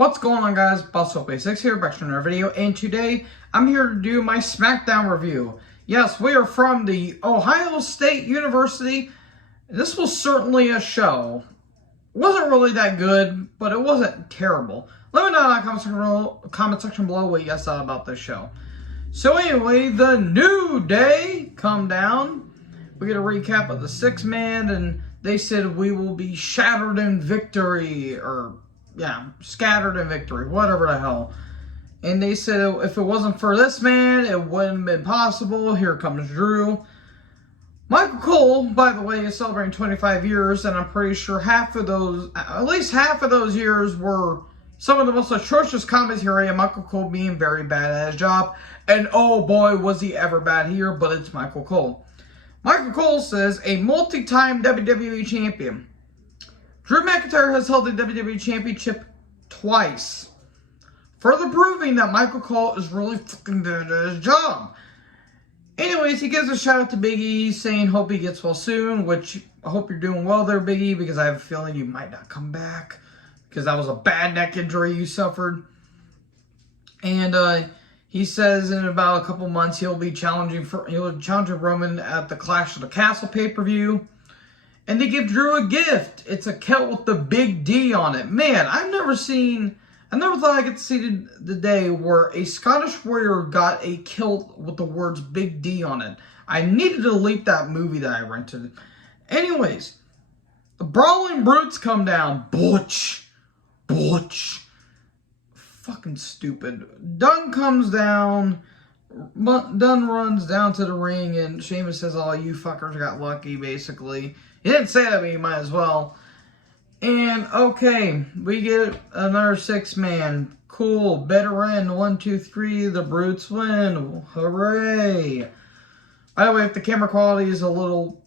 What's going on, guys? BossHope86 here, back to another video, and today I'm here to do my Smackdown review. Yes, we are from the Ohio State University. This was certainly a show. It wasn't really that good, but it wasn't terrible. Let me know in the comment section below what you guys thought about this show. So anyway, the New Day come down. We get a recap of the 6-man, and they said we will be shattered in victory, or yeah, scattered in victory, whatever the hell. And they said if it wasn't for this man, it wouldn't have been possible. Here comes Drew. Michael Cole, by the way, is celebrating 25 years, and I'm pretty sure at least half of those years were some of the most atrocious commentary, and Michael Cole being very bad at his job. And oh boy, was he ever bad here, but it's Michael Cole. Michael Cole says, a multi-time WWE champion. Drew McIntyre has held the WWE Championship twice, further proving that Michael Cole is really fucking good at his job. Anyways, he gives a shout out to Big E, saying hope he gets well soon, which I hope you're doing well there, Big E, because I have a feeling you might not come back, because that was a bad neck injury you suffered. And he says in about a couple months he'll be challenging Roman at the Clash of the Castle pay-per-view. And they give Drew a gift. It's a kilt with the big D on it. Man, I never thought I could see the day where a Scottish warrior got a kilt with the words Big D on it. I needed to delete that movie that I rented. Anyways, the Brawling Brutes come down. Butch. Fucking stupid. Dunn comes down. Dunn runs down to the ring, and Sheamus says, oh, you fuckers got lucky, basically. He didn't say that, but he might as well. And, okay, we get another 6-man. Cool, better end. 1, 2, 3, the Brutes win. Hooray. By the way, if the camera quality is a little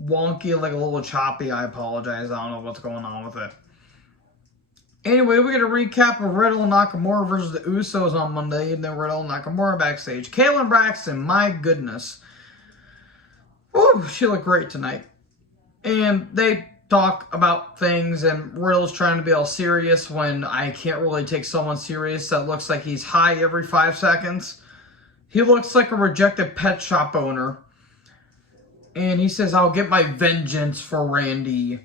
wonky, like a little choppy, I apologize. I don't know what's going on with it. Anyway, we get a recap of Riddle and Nakamura versus the Usos on Monday, and then Riddle and Nakamura backstage. Kayla Braxton, my goodness. Woo, she looked great tonight. And they talk about things, and Riddle's trying to be all serious when I can't really take someone serious that looks like he's high every 5 seconds. He looks like a rejected pet shop owner. And he says, I'll get my vengeance for Randy.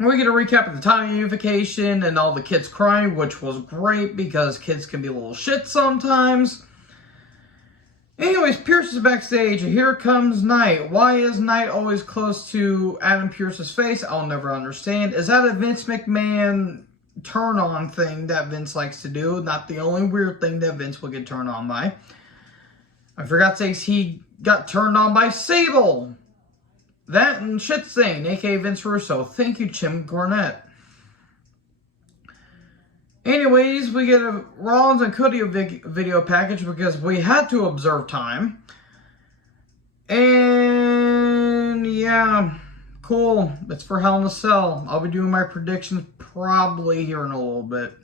We get a recap of the Tiny Unification and all the kids crying, which was great because kids can be a little shit sometimes. Anyways, Pierce is backstage, and here comes Knight. Why is Knight always close to Adam Pearce's face? I'll never understand. Is that a Vince McMahon turn-on thing that Vince likes to do? Not the only weird thing that Vince will get turned on by. I forgot to say he got turned on by Sable. That and Shit Stain, a.k.a. Vince Russo. Thank you, Jim Cornette. Anyways, we get a Rollins and Cody video package because we had to observe time. And yeah, cool. It's for Hell in a Cell. I'll be doing my predictions probably here in a little bit.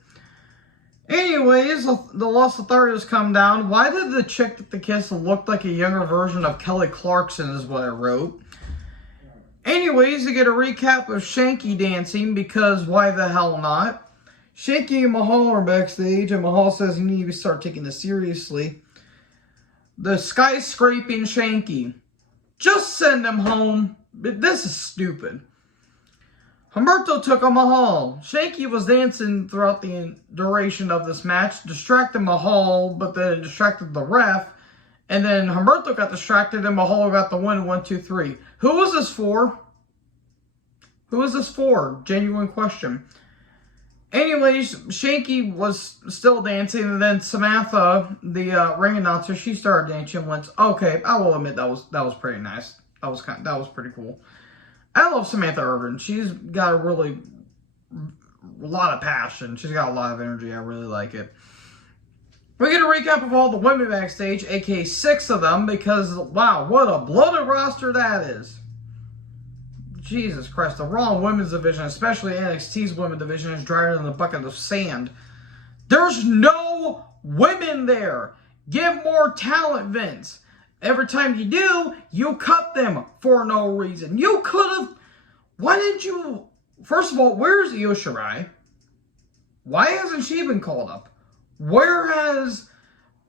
Anyways, the Lost Authorities come down. Why did the chick that the kiss look like a younger version of Kelly Clarkson is what I wrote. Anyways, we get a recap of Shanky dancing because why the hell not? Shanky and Mahal are backstage, and Mahal says you need to start taking this seriously. The skyscraping Shanky. Just send him home. This is stupid. Humberto took on Mahal. Shanky was dancing throughout the duration of this match, distracted Mahal, but then distracted the ref. And then Humberto got distracted, and Mahal got the win. 1, 2, 3. Who was this for? Who was this for? Genuine question. Anyways, Shanky was still dancing, and then Samantha, the ring announcer, she started dancing and went, okay, I will admit that was pretty nice. That was pretty cool. I love Samantha Irvin. She's got a lot of passion. She's got a lot of energy. I really like it. We get a recap of all the women backstage, aka 6 of them, because wow, what a bloated roster that is. Jesus Christ, the Raw women's division, especially NXT's women's division, is drier than a bucket of sand. There's no women there. Give more talent, Vince. Every time you do, you cut them for no reason. You could have... Why didn't you... First of all, where's Io Shirai? Why hasn't she been called up? Where has...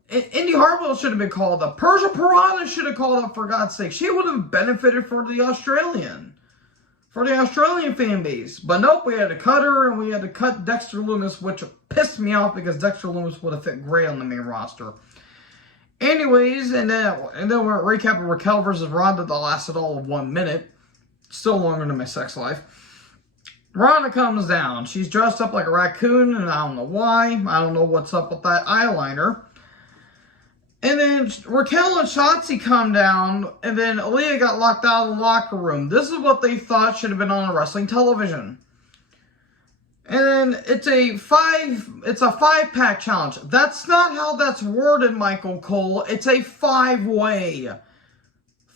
Indy Hartwell should have been called up. Persia Pirotta should have called up, for God's sake. She would have benefited for the Australian fan base. But nope, we had to cut her, and we had to cut Dexter Lumis, which pissed me off because Dexter Lumis would have fit great on the main roster. Anyways, and then we're recapping Raquel versus Ronda that lasted all of 1 minute. Still longer than my sex life. Ronda comes down. She's dressed up like a raccoon, and I don't know why. I don't know what's up with that eyeliner. And then Raquel and Shotzi come down, and then Aaliyah got locked out of the locker room. This is what they thought should have been on wrestling television. And then it's a 5-pack challenge. That's not how that's worded, Michael Cole. It's a 5-way.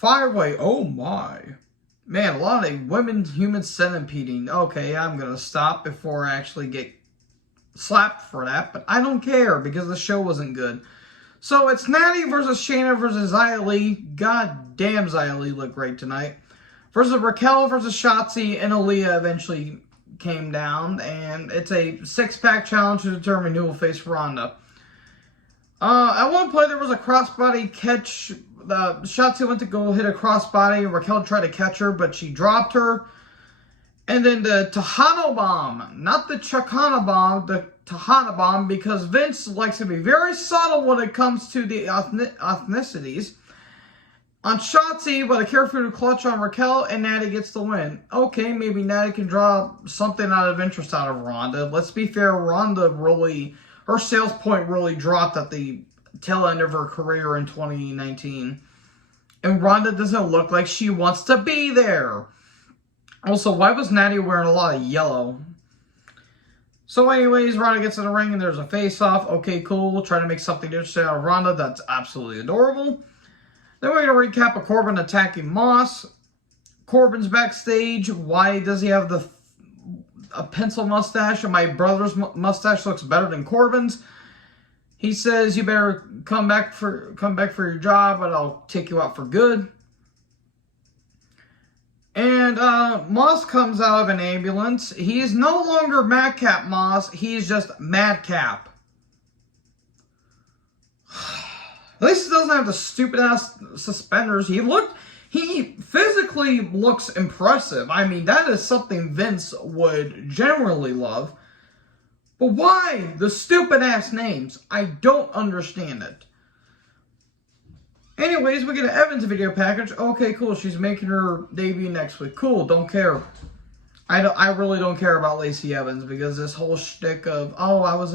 5-way. Oh my. Man, a lot of women's human centipeding. Okay, I'm going to stop before I actually get slapped for that. But I don't care because the show wasn't good. So it's Natty versus Shayna versus Xia Li. God damn, Xia Li looked great tonight. Versus Raquel versus Shotzi, and Aaliyah eventually came down. And it's a 6-pack challenge to determine who will face Ronda. At one point there was a crossbody catch. Shotzi went to go hit a crossbody. Raquel tried to catch her, but she dropped her. And then the Tejano Bomb. Not the Chicana Bomb, the Tejano Bomb, because Vince likes to be very subtle when it comes to the ethnicities. On Shotzi, but a careful clutch on Raquel, and Natty gets the win. Okay, maybe Natty can draw something out of interest out of Ronda. Let's be fair, Ronda really, her sales point really dropped at the tail end of her career in 2019. And Ronda doesn't look like she wants to be there. Also, why was Natty wearing a lot of yellow? So anyways, Ronda gets in the ring and there's a face-off. Okay, cool. We'll try to make something interesting out of Ronda. That's absolutely adorable. Then we're going to recap of Corbin attacking Moss. Corbin's backstage. Why does he have a pencil mustache? And my brother's mustache looks better than Corbin's. He says, you better come back for your job, but I'll take you out for good. And Moss comes out of an ambulance. He is no longer Madcap Moss. He is just Madcap. At least he doesn't have the stupid-ass suspenders. He physically looks impressive. I mean, that is something Vince would generally love. But why the stupid-ass names? I don't understand it. Anyways, we get an Evans video package. Okay, cool. She's making her debut next week. Cool. Don't care. I really don't care about Lacey Evans because this whole shtick of, oh, I was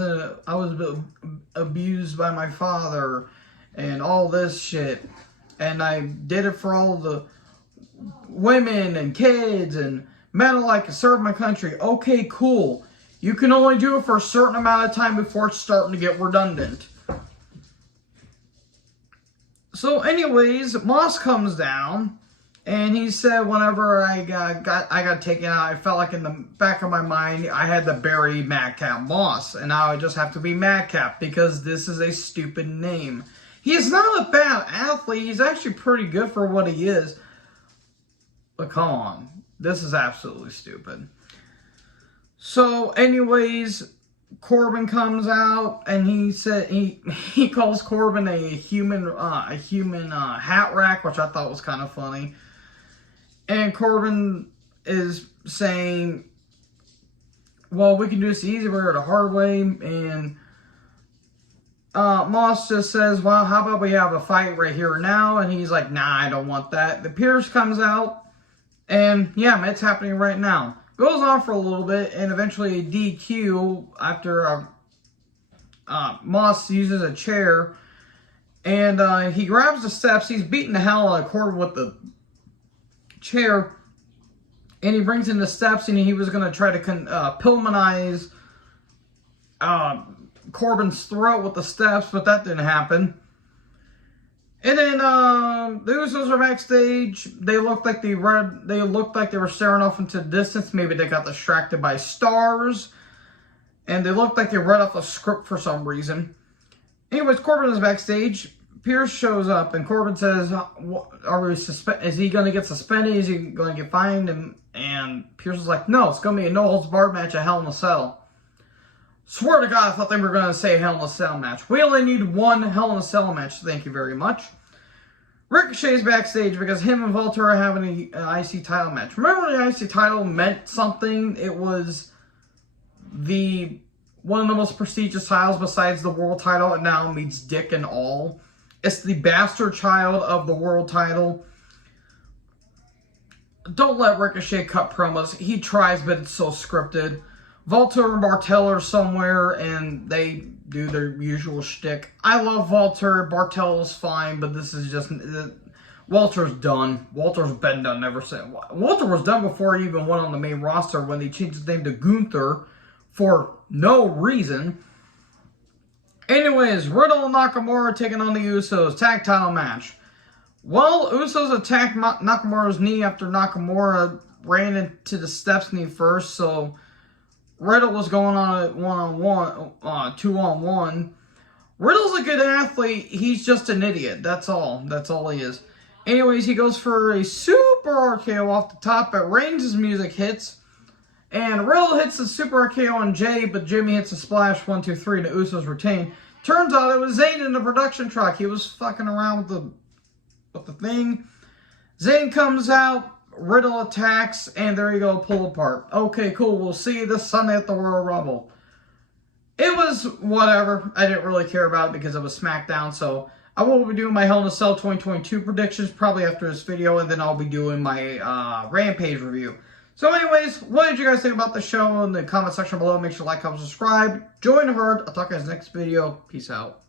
abused by my father and all this shit, and I did it for all the women and kids and men alike to serve my country. Okay, cool. You can only do it for a certain amount of time before it's starting to get redundant. So anyways, Moss comes down, and he said whenever I got taken out, I felt like in the back of my mind, I had to bury Madcap Moss, and now I just have to be Madcap, because this is a stupid name. He is not a bad athlete, he's actually pretty good for what he is, but come on, this is absolutely stupid. So anyways, Corbin comes out and he said he calls Corbin a human hat rack, which I thought was kind of funny. And Corbin is saying, "Well, we can do this the easy way or the hard way." And Moss just says, "Well, how about we have a fight right here and now?" And he's like, "Nah, I don't want that." The Pierce comes out, and yeah, it's happening right now. Goes on for a little bit, and eventually a DQ after Moss uses a chair, and he grabs the steps. He's beating the hell out of Corbin with the chair, and he brings in the steps, and he was going to try to Pillmanize Corbin's throat with the steps, but that didn't happen. And then the Usos are backstage. They looked like they were staring off into the distance. Maybe they got distracted by stars. And they looked like they read off a script for some reason. Anyways, Corbin is backstage. Pierce shows up, and Corbin says, is he going to get suspended? Is he going to get fined? And Pierce is like, no, it's going to be a no-holds-barred match at Hell in a Cell. Swear to God, I thought they were going to say Hell in a Cell match. We only need one Hell in a Cell match. Thank you very much. Ricochet's backstage because him and Volta are having an IC title match. Remember when the IC title meant something? It was one of the most prestigious titles besides the world title. It now means dick and all. It's the bastard child of the world title. Don't let Ricochet cut promos. He tries, but it's so scripted. Volta and Bartel are somewhere, and they do their usual shtick. I love Walter. Bartel's fine, but this is just... Walter's done. Walter's been done ever since. Walter was done before he even went on the main roster when they changed his name to Gunther for no reason. Anyways, Riddle and Nakamura taking on the Usos. Tag title match. Well, Usos attacked Nakamura's knee after Nakamura ran into the steps knee first, so... Riddle was going on a 2-on-1. Riddle's a good athlete. He's just an idiot. That's all. That's all he is. Anyways, he goes for a super RKO off the top, but Reigns' music hits. And Riddle hits the super RKO on Jay, but Jimmy hits a splash 1, 2, 3, and the Usos retain. Turns out it was Zayn in the production truck. He was fucking around with the thing. Zayn comes out. Riddle attacks, and there you go, pull apart. Okay, cool, we'll see you this Sunday at the Royal Rumble. It was whatever. I didn't really care about it because it was Smackdown, so I will be doing my Hell in a Cell 2022 predictions probably after this video, and then I'll be doing my Rampage review. So anyways, what did you guys think about the show in the comment section below? Make sure to like, comment, subscribe, join the herd. I'll talk to you guys next video. Peace out.